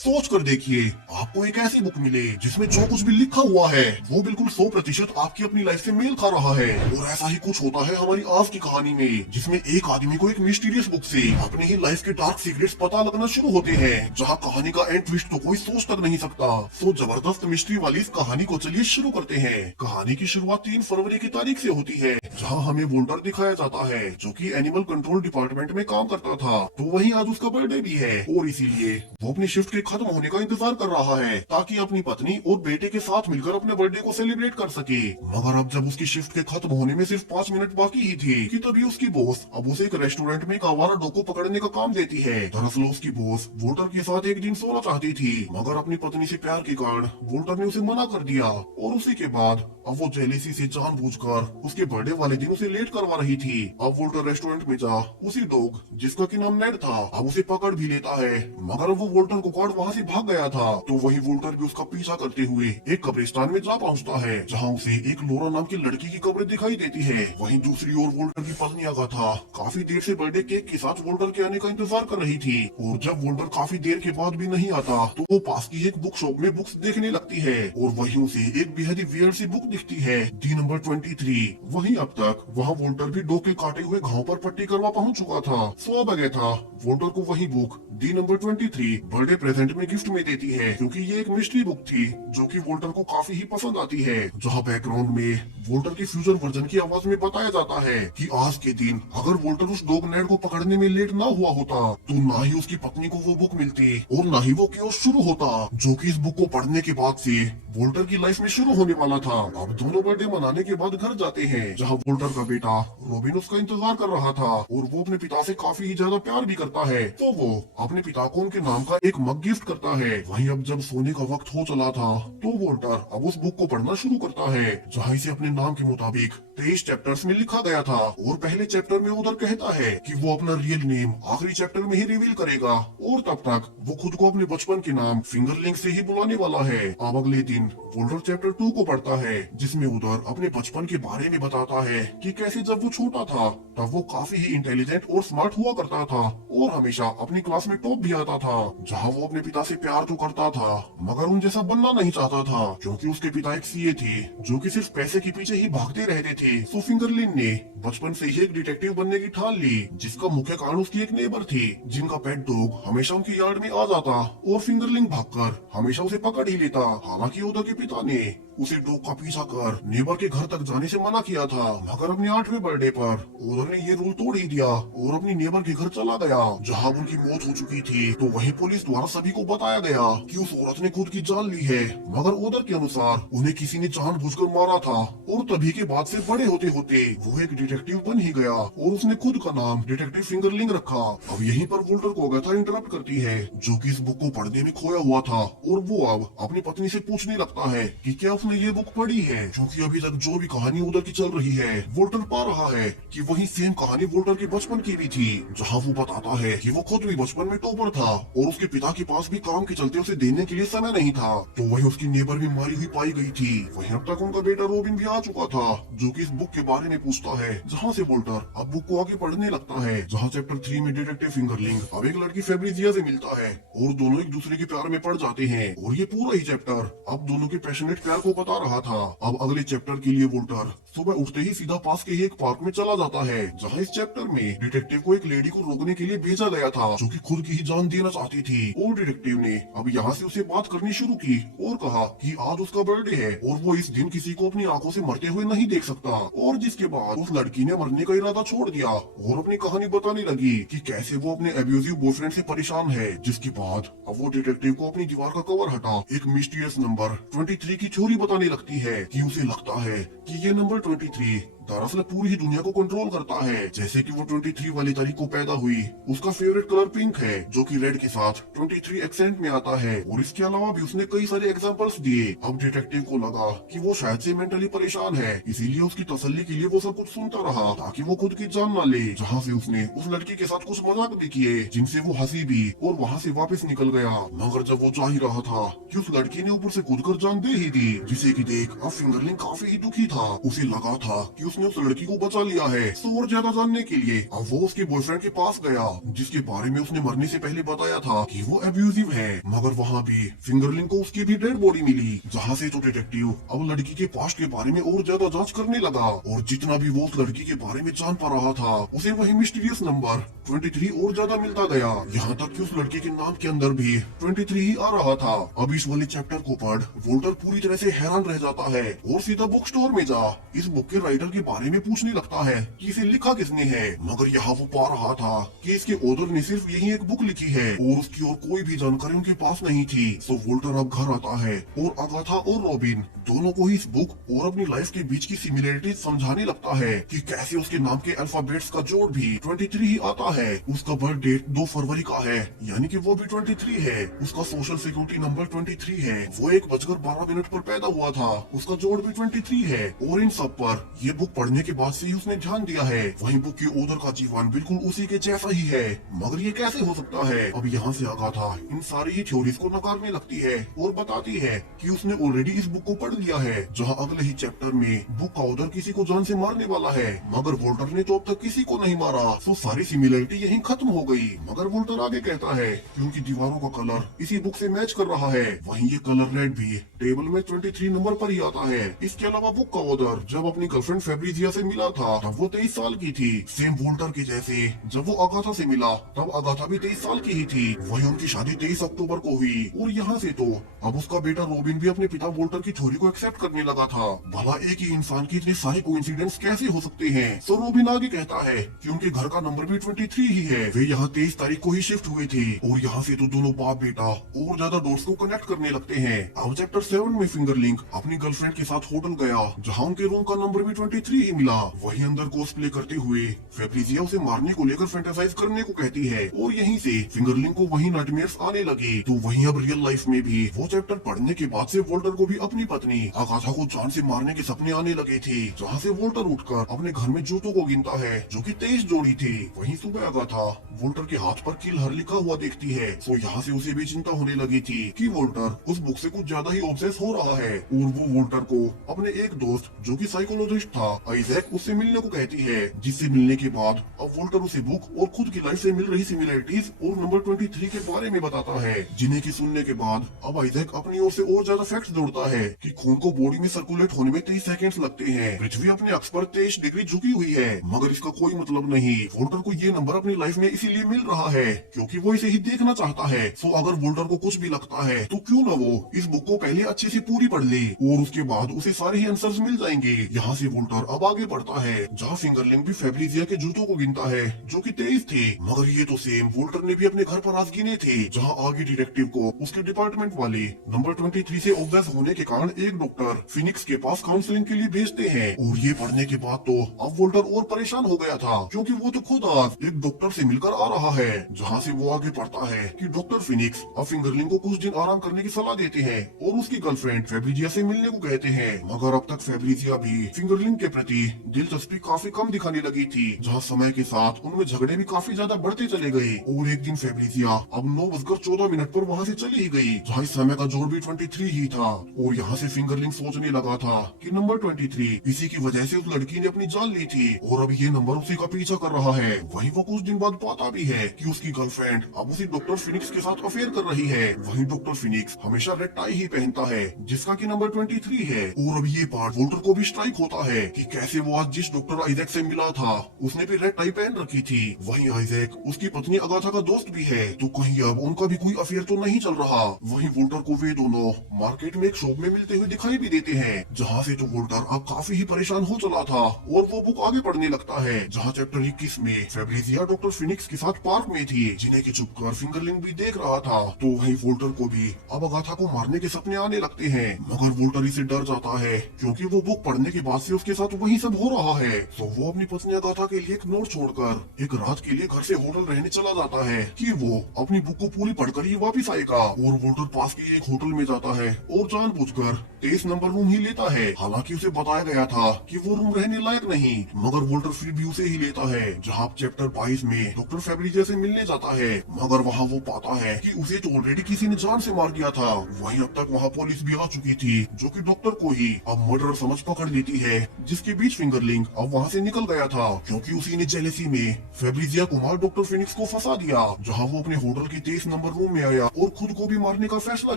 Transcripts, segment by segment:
सोच कर देखिए, आपको एक ऐसी बुक मिले जिसमें जो कुछ भी लिखा हुआ है वो बिल्कुल 100% आपकी अपनी लाइफ से मेल खा रहा है। और ऐसा ही कुछ होता है हमारी आज की कहानी में, जिसमें एक आदमी को एक मिस्टीरियस बुक से अपने ही लाइफ के डार्क सीक्रेट्स पता लगना शुरू होते हैं, जहां कहानी का एंड ट्विस्ट तो कोई सोच तक नहीं सकता। सो जबरदस्त मिस्ट्री वाली इस कहानी को चलिए शुरू करते हैं। कहानी की शुरुआत 3 फरवरी की तारीख से होती है, जहां हमें वोल्टर दिखाया जाता है जो कि एनिमल कंट्रोल डिपार्टमेंट में काम करता था। तो वहीं आज उसका बर्थडे भी है और इसीलिए वो अपनी शिफ्ट के खत्म होने का इंतजार कर रहा है ताकि अपनी पत्नी और बेटे के साथ मिलकर अपने बर्थडे को सेलिब्रेट कर सके। मगर अब जब उसकी शिफ्ट के खत्म होने में सिर्फ 5 मिनट बाकी ही थे कि तभी उसकी बॉस अब उसे एक रेस्टोरेंट में एक आवारा डॉग को पकड़ने का काम देती है। दरअसल उसकी बॉस वोल्टर के साथ एक दिन सोना चाहती थी, मगर अपनी पत्नी से प्यार के कारण वोल्टर ने उसे मना कर दिया। और उसी के बाद अब वो जेलेसी से जानबूझकर उसके बर्थडे वाले दिन उसे लेट करवा रही थी। अब वोल्टर रेस्टोरेंट में जा उसी डॉग जिसका की नाम नेड था अब उसे पकड़ भी लेता है, मगर वो वोल्टर को गार्ड वहाँ से भाग गया था। तो वही वोल्टर भी उसका पीछा करते हुए एक कब्रिस्तान में जा पहुँचता है, जहाँ उसे एक लोरा नाम की लड़की की कब्र दिखाई देती है। वहीं दूसरी ओर वोल्टर की पत्नी अगाथा काफी देर से बर्थडे केक के साथ वोल्टर के आने का इंतजार कर रही थी। और जब वोल्टर काफी देर के बाद भी नहीं आता तो वो पास की एक बुक शॉप में बुक्स देखने लगती है और वहीं उसे एक बेहद ही वियर्ड सी बुक दिखती है, डी नंबर 23। वहीं अब तक वहाँ वोल्टर भी डॉग के काटे हुए घाव पर पट्टी करवा पहुंच चुका था। सो अब था वोल्टर को वही book D number 23 birthday present में गिफ्ट में देती है, क्योंकि ये एक मिस्ट्री बुक थी जो कि वोल्टर को काफी ही पसंद आती है। जहाँ बैकग्राउंड में वोल्टर की फ्यूचर वर्जन की आवाज में बताया जाता है कि आज के दिन अगर वोल्टर उस डॉग नेड को पकड़ने में लेट ना हुआ होता तो ना ही उसकी पत्नी को वो बुक मिलती और ना ही वो क्यों शुरू होता, जो कि इस बुक को पढ़ने के बाद से वोल्टर की लाइफ में शुरू होने वाला था। अब दोनों बर्थडे मनाने के बाद घर जाते हैं, जहाँ वोल्टर का बेटा रोबिन उसका इंतजार कर रहा था और वो अपने पिता से काफी ही ज्यादा प्यार भी करता है। तो वो अपने पिता को उनके नाम का एक मग गिफ्ट करता है। वहीं अब जब सोने का वक्त हो चला था तो वोल्टर अब उस बुक को पढ़ना शुरू करता है, जहाँ इसे अपने नाम के मुताबिक 23 चैप्टर्स में लिखा गया था। और पहले चैप्टर में उधर कहता है कि वो अपना रियल नेम आखिरी चैप्टर में ही रिवील करेगा और तब तक वो खुद को अपने बचपन के नाम फिंगरलिंग से ही बुलाने वाला है। अब अगले दिन वोल्टर चैप्टर 2 को पढ़ता है, जिसमें उधर अपने बचपन के बारे में बताता है कि कैसे जब वो छोटा था तब वो काफी ही इंटेलिजेंट और स्मार्ट हुआ करता था और हमेशा अपनी क्लास में टॉप भी आता था। जहाँ वो अपने पिता से प्यार तो करता था मगर उन जैसा बनना नहीं चाहता था, क्योंकि उसके पिता एक सीए थे जो कि सिर्फ पैसे के पीछे ही भागते रहते थे। सो फिंगरलिन ने बचपन से ही एक डिटेक्टिव बनने की ठान ली, जिसका मुख्य कारण उसकी एक नेबर थी जिनका पेट डॉग हमेशा उनकी यार्ड में आ जाता और फिंगरलिंग भागकर हमेशा उसे पकड़ ही लेता। हालांकि उधर के पिता ने उसे डॉग का पीछा कर नेबर के घर तक जाने से मना किया था, मगर अपने 8वें बर्थडे पर उधर ने ये रूल तोड़ ही दिया और अपनी नेबर के घर चला गया, जहाँ उनकी मौत हो चुकी थी। तो वही पुलिस द्वारा सभी को बताया गया कि उस औरत ने खुद की जान ली है, मगर उधर के अनुसार उन्हें किसी ने जानबूझकर मारा था। और तभी के बाद से बड़े होते होते वो एक डिटेक्टिव बन ही गया और उसने खुद का नाम डिटेक्टिव फिंगरलिंग रखा। अब यहीं पर वोल्टर को अगाथा इंटरप्ट करती है, जो कि इस बुक को पढ़ने में खोया हुआ था, और वो अब अपनी पत्नी से पूछने लगता है कि क्या उसने ये बुक पढ़ी है, क्योंकि अभी तक जो भी कहानी उधर की चल रही है वोल्टर पा रहा है कि वही सेम कहानी वोल्टर के बचपन की भी थी, जहाँ वो बताता है कि वो खुद भी बचपन में टॉपर था और उसके पिता के पास भी काम के चलते उसे देने के लिए समय नहीं था। तो वही उसकी नेबर भी मारी हुई पाई गई थी। वहीं अब तक उनका बेटा रोबिन भी आ चुका था, जो कि इस बुक के बारे में पूछता है, जहाँ से वोल्टर अब बुक को आगे पढ़ने लगता है, जहाँ चैप्टर 3 में डिटेक्टिव फिंगरलिंग अब एक लड़की फेब्रिजिया से मिलता है और दोनों एक दूसरे के प्यार में पड़ जाते हैं। और ये पूरा ही चैप्टर अब दोनों के पैशनेट प्यार को बता रहा था। अब अगले चैप्टर के लिए वोल्टर सुबह उठते ही सीधा पास के ही एक पार्क में चला जाता है, जहाँ इस चैप्टर में डिटेक्टिव को एक लेडी को रोकने के लिए भेजा गया था, जो कि खुद की ही जान देना चाहती थी। और डिटेक्टिव ने अब यहाँ से उसे बात करनी शुरू की और कहा कि आज उसका बर्थडे है और वो इस दिन किसी को अपनी आंखों से मरते हुए नहीं देख सकता। और जिसके बाद उस लड़की ने मरने का इरादा छोड़ दिया और अपनी कहानी बताने लगी कि कैसे वो अपने एब्यूजिव बॉयफ्रेंड से परेशान है। जिसके बाद अब वो डिटेक्टिव को अपनी दीवार का कवर हटा एक मिस्टीरियस नंबर 23 की थ्योरी बताने लगती है कि उसे लगता है कि ये नंबर 23 दरअसल पूरी ही दुनिया को कंट्रोल करता है। जैसे कि वो 23 वाली तारीख को पैदा हुई, उसका फेवरेट कलर पिंक है, जो कि रेड के साथ 23 एक्सेंट में आता है। और इसके अलावा भी उसने कई सारे एग्जांपल्स दिए। अब डिटेक्टिव को लगा कि वो शायद से मेंटली परेशान है, इसीलिए उसकी तसल्ली के लिए वो सब कुछ सुनता रहा ताकि वो खुद की जान न ले। जहाँ से उसने उस लड़की के साथ कुछ मजाक भी किए, जिनसे वो हंसी भी और वहाँ से वापस निकल गया। मगर जब वो जा ही रहा था कि उस लड़की ने ऊपर से कूद कर जान दे ही दी, जिसे की देख अब फिंगरलिंग काफी ही दुखी था। उसे लगा था कि उसने उसने उस लड़की को बचा लिया है। और ज्यादा जानने के लिए अब वो उसके बॉयफ्रेंड के पास गया, जिसके बारे में उसने मरने से पहले बताया था कि वो अब्यूजिव है। मगर वहाँ भी फिंगरलिंग को उसकी भी डेड बॉडी मिली, जहाँ से तो डिटेक्टिव अब लड़की के पास्ट के बारे में और ज्यादा जांच करने लगा, और जितना भी वो उस लड़की के बारे में जान पा रहा था उसे वही मिस्टीरियस नंबर 23 और ज्यादा मिलता गया। यहाँ तक कि उस लड़के के नाम के अंदर भी 23 ही आ रहा था। अब इस वाले चैप्टर को पढ़ वोल्टर पूरी तरह से हैरान रह जाता है और सीधा बुक स्टोर में जा इस बुक के राइटर के बारे में पूछने लगता है कि इसे लिखा किसने है। मगर यहाँ वो पा रहा था कि इसके ऑथर ने सिर्फ यही एक बुक लिखी है और उसकी और कोई भी जानकारी उनके पास नहीं थी। सो वोल्टर अब घर आता है और अगाथा और रॉबिन दोनों को ही इस बुक और अपनी लाइफ के बीच की सिमिलरिटी समझाने लगता है कि कैसे उसके नाम के अल्फाबेट्स का जोड़ भी 23 ही आता है। उसका बर्थ डेट 2 फरवरी का है, यानी कि वो भी 23 है। उसका सोशल सिक्योरिटी नंबर 23 है। वो 1:12 पर पैदा हुआ था, उसका जोड़ भी 23 है। और इन सब पर ये बुक पढ़ने के बाद से ही उसने ध्यान दिया है। वहीं बुक के ऑथर का जीवन बिल्कुल उसी के जैसा ही है। मगर ये कैसे हो सकता है? अब यहाँ से अगाथा इन सारी ही थ्योरीज को नकारने लगती है और बताती है कि उसने ऑलरेडी इस बुक को पढ़ लिया है, जहाँ अगले ही चैप्टर में बुक का ऑथर किसी को जान से मारने वाला है। मगर वोल्टर ने तो अब तक किसी को नहीं मारा, तो सारी सिमिलरिटी यहीं खत्म हो गई। मगर वोल्टर आगे कहता है कि उनकी दीवारों का कलर इसी बुक से मैच कर रहा है। वहीं ये कलर रेड भी टेबल में 23 नंबर पर ही आता है। इसके अलावा बुक का ऑथर जब अपनी गर्लफ्रेंड फेब्रिजिया से मिला था तब वो 23 साल की थी, सेम वोल्टर के जैसे। जब वो अगाथा से मिला तब अगाथा भी 23 साल की ही थी। वहीं उनकी शादी 23 अक्टूबर को हुई। और यहाँ से तो अब उसका बेटा रॉबिन भी अपने पिता वोल्टर की थ्योरी को एक्सेप्ट करने लगा था। भला एक ही इंसान की इतने सारे कोइंसिडेंस कैसे हो सकते हैं? तो रॉबिन आगे कहता है कि उनके घर का नंबर भी 23 ही है। वे यहाँ 23 तारीख को ही शिफ्ट हुए थे। और यहाँ से तो दोनों बाप बेटा और ज्यादा डॉट्स को कनेक्ट करने लगते हैं। अब चैप्टर 7 में फिंगरलिंक अपनी गर्लफ्रेंड के साथ होटल गया, जहाँ उनके रूम का नंबर भी 23 ही मिला। वहीं अंदर कॉस्प्ले करते हुए फेब्रिजिया उसे मारने को लेकर फैंटेसाइज करने को कहती है और यहीं से फिंगरलिंक को वही नाइटमेयर्स आने लगे। तो वहीं अब रियल लाइफ में भी वो चैप्टर पढ़ने के बाद से वोल्टर को भी अपनी पत्नी अगाथा को जान से मारने के सपने आने लगे थे, जहाँ से वोल्टर उठकर अपने घर में जूतों को गिनता है जो कि 23 जोड़ी थी। वहीं सुबह अगाथा वोल्टर के हाथ पर किल हर लिखा हुआ देखती है। तो यहाँ से उसे भी चिंता होने लगी थी कि वोल्टर उस बुक से कुछ ज्यादा ही ऑब्सेस हो रहा है। और वो वोल्टर को अपने एक दोस्त जो कि साइकोलॉजिस्ट था आइजैक उससे मिलने को कहती है, जिससे मिलने के बाद अब वोल्टर उसे बुक और खुद की लाइफ से मिल रही सिमिलरिटीज और नंबर 23 के बारे में बताता है, जिन्हें की सुनने के बाद अब आइजैक अपनी ओर से और ज्यादा फैक्ट्स जोड़ता है कि खून को बॉडी में सर्कुलेट होने में 23 सेकंड्स लगते हैं। पृथ्वी अपने अक्ष पर 23 डिग्री झुकी हुई है, मगर इसका कोई मतलब नहीं। वोल्टर को ये नंबर अपनी लाइफ में इसीलिए मिल रहा है क्योंकि वो इसे ही देखना चाहता है। सो अगर वोल्टर को कुछ भी लगता है तो क्यों न वो इस बुक को पहले अच्छे से पूरी पढ़ ले और उसके बाद उसे सारे ही आंसर्स मिल जाएंगे। यहाँ से वोल्टर अब आगे बढ़ता है, जहाँ फिंगरलिंक भी फेब्रिजिया के जूतों को गिनता है जो कि 23 थे। मगर ये तो सेम वोल्टर ने भी अपने घर पर आज गिने थे, जहाँ आगे डिटेक्टिव को उसके डिपार्टमेंट वाले नंबर 23 से ऑब्सेस होने के कारण एक डॉक्टर फिनिक्स के पास काउंसलिंग के लिए भेजते हैं। और ये पढ़ने के बाद तो अब वोल्टर और परेशान हो गया था क्योंकि वो तो खुद आज एक डॉक्टर से मिलकर आ रहा है, जहाँ से वो आगे पढ़ता है कि डॉक्टर फिनिक्स अब फिंगरलिंक को कुछ दिन आराम करने की सलाह देते हैं और उसकी गर्लफ्रेंड फेब्रिजिया से मिलने को कहते हैं। मगर अब तक फेब्रिजिया भी फिंगरलिंक के प्रति दिलचस्पी काफी कम दिखाने लगी थी, जहाँ समय के साथ उनमें झगड़े भी काफी ज्यादा बढ़ते चले गए। और एक दिन फेब्रिजिया अब 9:14 पर वहाँ से चली ही गई, जहाँ इस समय का जोड़ भी 23 ही था। और यहाँ से फिंगरलिंक सोचने लगा था कि नंबर 23 इसी की वजह से उस लड़की ने अपनी जान ली थी और अब ये नंबर उसी का पीछा कर रहा है। वहीं वो कुछ दिन बाद पाता भी है कि उसकी गर्लफ्रेंड अब उसी डॉक्टर फिनिक्स के साथ अफेयर कर रही है। वहीं डॉक्टर फिनिक्स हमेशा रेड टाई ही पहनता है जिसका कि नंबर 23 है। और अब ये पार्ट वोल्टर को भी स्ट्राइक होता है कि कैसे वो आज जिस डॉक्टर आइजैक से मिला था उसने भी रेड टाई पहन रखी थी। वहीं आइजैक उसकी पत्नी अगाथा का दोस्त भी है, तो कहीं अब उनका भी कोई अफेयर तो नहीं चल रहा। वहीं वोल्टर को वे दोनों मार्केट में एक शॉप में मिलते हुए दिखाई भी देते हैं, जहाँ से तो वोल्टर अब काफी ही परेशान हो चला था और वो बुक आगे पढ़ने लगता है, जहाँ चैप्टर 21 में फेब्रिजिया डॉक्टर फिनिक्स के साथ पार्क में थी, जिन्हें की चुपकर फिंगरलिंक भी देख रहा था। तो वहीं वोल्टर को भी अब अगाथा को मारने के सपने आने लगते हैं, मगर वोल्टर इसे डर जाता है क्योंकि वो बुक पढ़ने के बाद से उसके साथ वही सब हो रहा है। तो वो अपनी पत्नी अगाथा के लिए एक नोट छोड़कर एक रात के लिए घर से होटल रहने चला जाता है कि वो अपनी बुक को पूरी पढ़कर ही वापिस आएगा। और वोल्टर पास के एक होटल में जाता है और जानबूझकर 23 नंबर रूम ही लेता है। हालांकि उसे बताया गया था कि वो रूम रहने लायक नहीं, मगर वोल्टर फिर भी उसे ही लेता है। जहाँ चैप्टर 22 में डॉक्टर फेब्रिजिया से मिलने जाता है, मगर वहाँ वो पाता है कि उसे तो ऑलरेडी किसी ने जान से मार दिया था। वहीं अब तक वहाँ पुलिस भी आ चुकी थी जो कि डॉक्टर को ही अब मर्डर समझ पकड़ लेती है, जिस पेजेस के बीच फिंगरलिंग अब वहाँ से निकल गया था, क्योंकि उसी ने जेलेसी में फेब्रिजिया कुमार डॉक्टर फिनिक्स को फंसा दिया, जहाँ वो अपने होटल के 23 नंबर रूम में आया और खुद को भी मारने का फैसला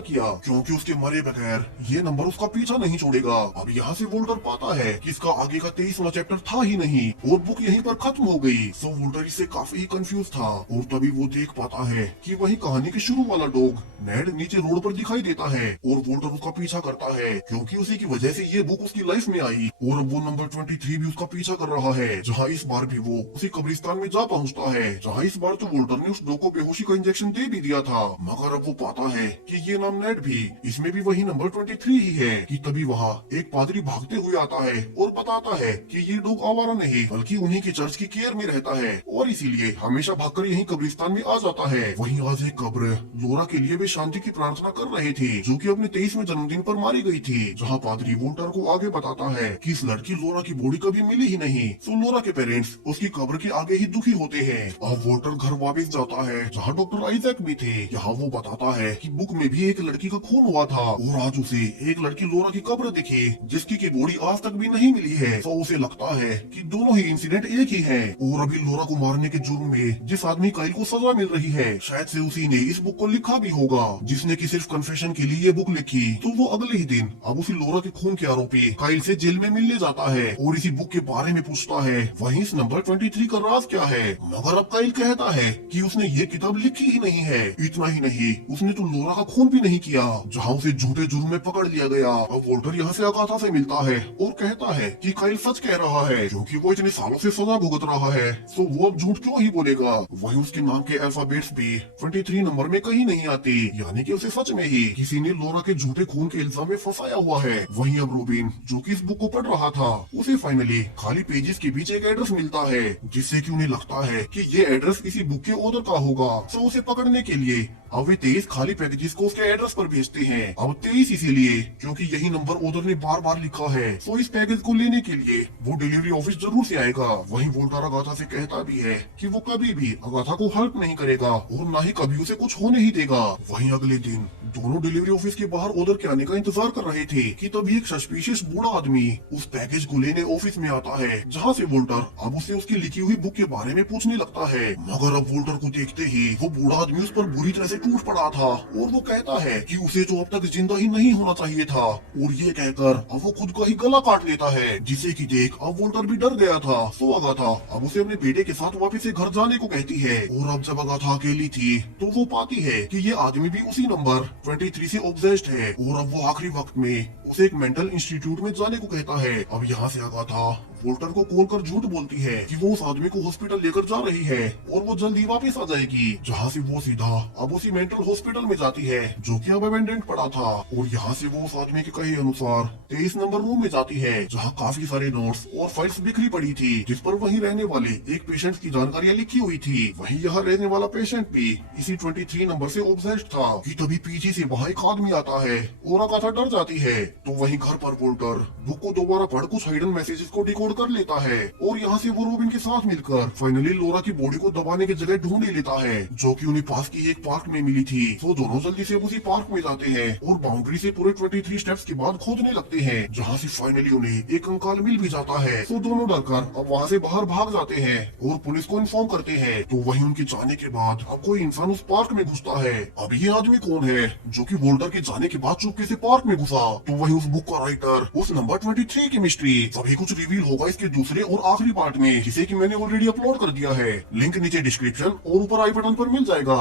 किया, क्योंकि उसके मरे बगैर ये नंबर उसका पीछा नहीं छोड़ेगा। अब यहाँ से वोल्टर पाता है कि इसका आगे का 23वां चैप्टर था ही नहीं और बुक यहीं पर खत्म हो गई। सो वोल्टर इससे काफी ही कंफ्यूज था और तभी वो देख पाता है कि वही कहानी के शुरू वाला डॉग नेड नीचे रोड पर दिखाई देता है और वोल्टर उसका पीछा करता है, क्योंकि उसी की वजह से ये बुक उसकी लाइफ में आई। और अब वो नंबर 23 भी उसका पीछा कर रहा है, जहाँ इस बार भी वो उसी कब्रिस्तान में जा पहुँचता है, जहाँ इस बार तो वोल्टर ने उस डॉग को बेहोशी का इंजेक्शन दे भी दिया था। मगर अब वो पाता है कि ये नाम नेड भी, इसमें भी वही नंबर 23 ही है। कि तभी वहाँ एक पादरी भागते हुए आता है और बताता है कि ये डॉग आवारा नहीं बल्कि उन्हीं के चर्च की केयर में रहता है और इसीलिए हमेशा भागकर यहीं कब्रिस्तान में आ जाता है। वहीं आज एक कब्र लोरा के लिए वे शांति की प्रार्थना कर रहे थे, जो कि अपने 23वें जन्मदिन पर मारी गई थी, जहाँ पादरी वोल्टर को आगे बताता है कि इस लड़की लोरा की बॉडी कभी मिली ही नहीं। तो लोरा के पेरेंट्स उसकी कब्र के आगे ही दुखी होते हैं। अब वोल्टर घर वापस जाता है, जहाँ डॉक्टर आइजैक भी थे। यहाँ वो बताता है कि बुक में भी एक लड़की का खून हुआ था और आज उसे एक लड़की लोरा की कब्र दिखी, जिसकी की बॉडी आज तक भी नहीं मिली है। तो उसे लगता है कि दोनों ही इंसिडेंट एक ही है और अभी लोरा को मारने के जुर्म में जिस आदमी काइल को सजा मिल रही है, शायद से उसी ने इस बुक को लिखा भी होगा, जिसने की सिर्फ कन्फेशन के लिए ये बुक लिखी। तो वो अगले ही दिन अब उसी लोरा के खून के आरोपी काइल से जेल में मिलने जाता है और इसी बुक के बारे में पूछता है वहीं इस नंबर 23 का राज क्या है। मगर अब काइल कहता है कि उसने ये किताब लिखी ही नहीं है। इतना ही नहीं, उसने तो लोरा का खून भी नहीं किया, जहाँ उसे झूठे जुर्म में पकड़ लिया गया। अब वोल्टर यहाँ से अगाथा से मिलता है और कहता है कि काइल सच कह रहा है, क्योंकि वो इतने सालों से सजा भुगत रहा है, तो वो अब झूठ क्यों ही बोलेगा। वहीं उसके नाम के अल्फाबेट्स भी 23 नंबर में कहीं नहीं आती, यानी कि उसे सच में ही किसी ने लोरा के झूठे खून के इल्जाम में फंसाया हुआ है। वहीं अब रोबिन, जो कि इस बुक को पढ़ रहा था, उसे फाइनली खाली पेजेस के बीच एक एड्रेस मिलता है, जिससे कि उन्हें लगता है कि ये एड्रेस किसी बुक के ऑथर का होगा। तो उसे पकड़ने के लिए अब वे 23 खाली पैकेजेस को उसके एड्रेस पर भेजते हैं। अब 23 इसीलिए क्योंकि यही नंबर ऑथर ने बार बार लिखा है। तो इस पैकेज को लेने के लिए वो डिलीवरी ऑफिस जरूर से आएगा। वहीं वोल्टर अगाथा से कहता भी है कि वो कभी भी अगाथा को हर्ट नहीं करेगा और न ही कभी उसे कुछ होने ही देगा। वहीं अगले दिन दोनों डिलीवरी ऑफिस के बाहर ऑथर के आने का इंतजार कर रहे थे कि तभी एक सस्पिशियस बूढ़ा आदमी उस पैकेज को लेने ऑफिस में आता है, जहाँ से वोल्टर अब उसे उसकी लिखी हुई बुक के बारे में पूछने लगता है। मगर अब वोल्टर को देखते ही वो बूढ़ा आदमी उस पर बुरी तरह से टूट पड़ा था और वो कहता है कि उसे जो अब तक जिंदा ही नहीं होना चाहिए था, और ये कहकर अब वो खुद का ही गला काट लेता है, जिसे कि देख अब वोल्टर भी डर गया था। सो अगाथा अब उसे अपने बेटे के साथ वापस से घर जाने को कहती है। और अब जब अगाथा अकेली थी तो वो पाती है कि ये आदमी भी उसी नंबर 23 से ऑब्सेस्ड है और अब वो आखिरी वक्त में उसे एक मेंटल इंस्टीट्यूट में जाने को कहता है। अब यहाँ से अगाथा वोल्टर को कॉल कर झूठ बोलती है कि वो उस आदमी को हॉस्पिटल लेकर जा रही है और वो जल्दी वापस आ जाएगी, जहाँ से वो सीधा अब उसी मेंटल हॉस्पिटल में जाती है, जो कि अब अबेंडेंट पड़ा था। और यहाँ से वो उस आदमी के कहे अनुसार 23 नंबर रूम में जाती है, जहाँ काफी सारे नोट्स और फाइल्स बिखरी पड़ी थी, जिस पर वहीं रहने वाले एक पेशेंट की जानकारियाँ लिखी हुई थी। वहीं यहाँ रहने वाला पेशेंट भी इसी 23 नंबर से ऑब्सेस्ड था। कि तभी पीछे से वहाँ एक आदमी आता है और अगाथा डर जाती है। तो वहीं घर पर वोल्टर बुक को दोबारा पढ़ कुछ हिडन मैसेजेस को डिकोड कर लेता है और यहाँ से वो रोबिन के साथ मिलकर फाइनली लोरा की बॉडी को दबाने की जगह ढूंढ लेता है, जो कि उन्हें पास की एक पार्क में मिली थी। तो दोनों जल्दी से उसी पार्क में जाते हैं और बाउंड्री से पूरे 23 स्टेप्स के बाद खोदने लगते हैं, जहाँ से फाइनली उन्हें एक कंकाल मिल भी जाता है। तो दोनों डरकर अब वहाँ से बाहर भाग जाते हैं और पुलिस को इन्फॉर्म करते हैं। तो वहीं उनके जाने के बाद अब कोई इंसान उस पार्क में घुसता है। अब ये आदमी कौन है जो कि वोल्टर के जाने के बाद चुपके से पार्क में घुसा? तो वही उस बुक का राइटर, उस नंबर 23 की मिस्ट्री। सभी कुछ रिवील होगा इसके दूसरे और आखिरी पार्ट में, जिसे कि मैंने ऑलरेडी अपलोड कर दिया है। लिंक नीचे डिस्क्रिप्शन और ऊपर आई बटन पर मिल जाएगा।